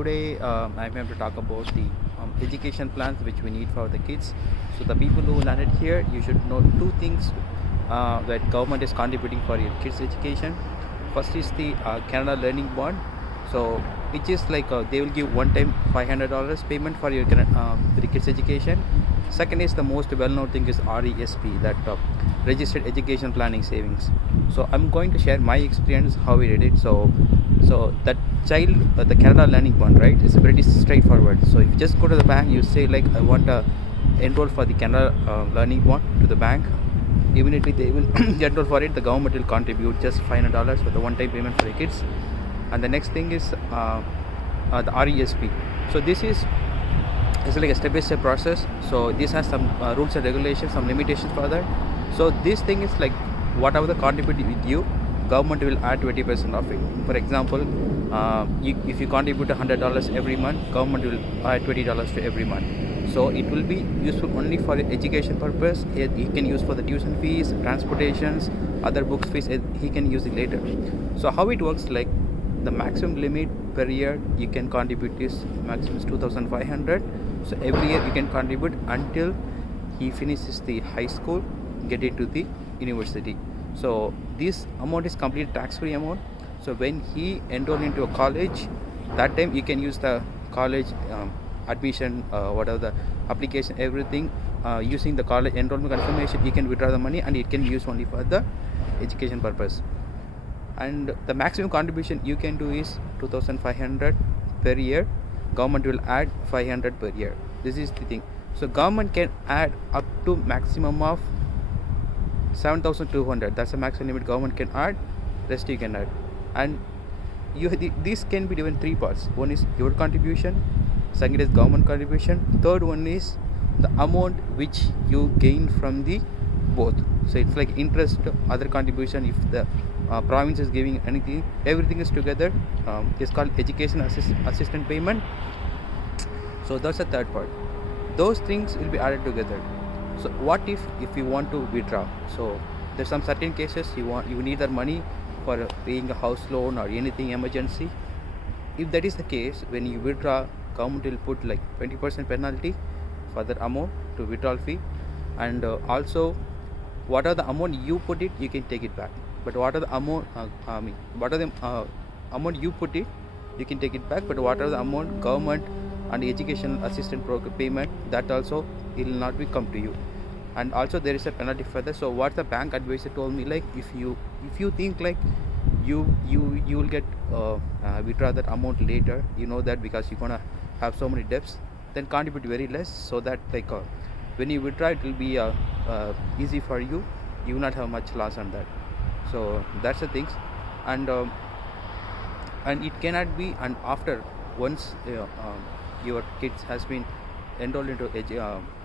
today I'm here to talk about the education plans which we need for the kids. So the people who landed here, you should know two things that government is contributing for your kids' education. First is the Canada Learning Bond. So which is like they will give one-time $500 payment for your kids' education. Second is the most well-known thing is RESP, that Registered Education Planning Savings. So I'm going to share my experience how we did it. So that child, the Canada Learning Bond, right, is pretty straightforward. So if you just go to the bank, you say like I want to enroll for the Canada Learning Bond to the bank. Immediately they will enroll for it. The government will contribute just $500 for the one-time payment for the kids. And the next thing is the RESP. So this is like a step-by-step process. So this has some rules and regulations, some limitations for that. So this thing is like whatever the contribute with you, government will add 20% of it. For example, if you contribute $100 every month, government will add $20 to every month. So it will be useful only for education purpose. He can use for the tuition fees, transportations, other books fees. He can use it later. So how it works, like the maximum limit per year you can contribute is maximum is 2,500. So every year you can contribute until he finishes the high school, get into the university. So this amount is completely tax-free amount. So when he enroll into a college, that time you can use the college admission, whatever the application, everything, using the college enrollment confirmation, you can withdraw the money and it can be used only for the education purpose. And the maximum contribution you can do is 2,500 per year. Government will add 500 per year. This is the thing. So government can add up to maximum of 7,200. That's the maximum limit government can add. Rest you can add. And this can be given three parts. One is your contribution, second is government contribution, third one is the amount which you gain from the both. So it's like interest, other contribution. If the province is giving anything, everything is together. It's called education assistant payment. So that's the third part. Those things will be added together. So what if you want to withdraw? So there's some certain cases you need that money for paying a house loan or anything emergency. If that is the case, when you withdraw, government will put like 20% penalty for that amount to withdrawal fee. And also whatever the amount you put it, you can take it back. But whatever the amount amount you put it, you can take it back. But whatever the amount government and education assistant payment, that also it will not be come to you. And also there is a penalty for that. So what the bank advisor told me, like if you think like you will get withdraw that amount later, you know that because you're gonna have so many debts, then contribute very less, so that like when you withdraw, it will be easy for you. You will not have much loss on that. So that's the things. And it cannot be, and after once your kids has been enrolled into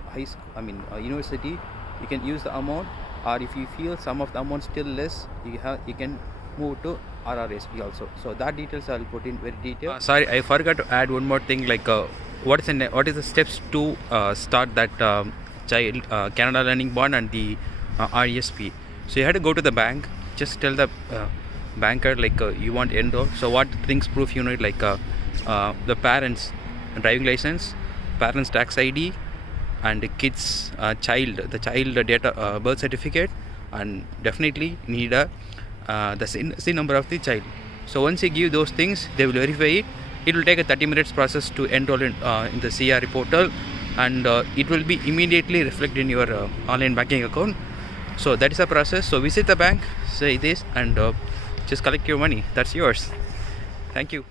high school, university, you can use the amount, or if you feel some of the amount still less, you can move to RRSP also. So that details I'll put in very detailed. Sorry, I forgot to add one more thing, like what is the steps to start that child Canada Learning Bond and the RESP. So you have to go to the bank, just tell the banker like you want to enroll. So what things proof you need, like the parents driving license, parents tax ID, and the kids the child data birth certificate, and definitely need the SIN number of the child. So once you give those things, they will verify it. It will take a 30 minutes process to enroll in the CRE portal, and it will be immediately reflected in your online banking account. So that is the process. So visit the bank, say this, and just collect your money. That's yours. Thank you.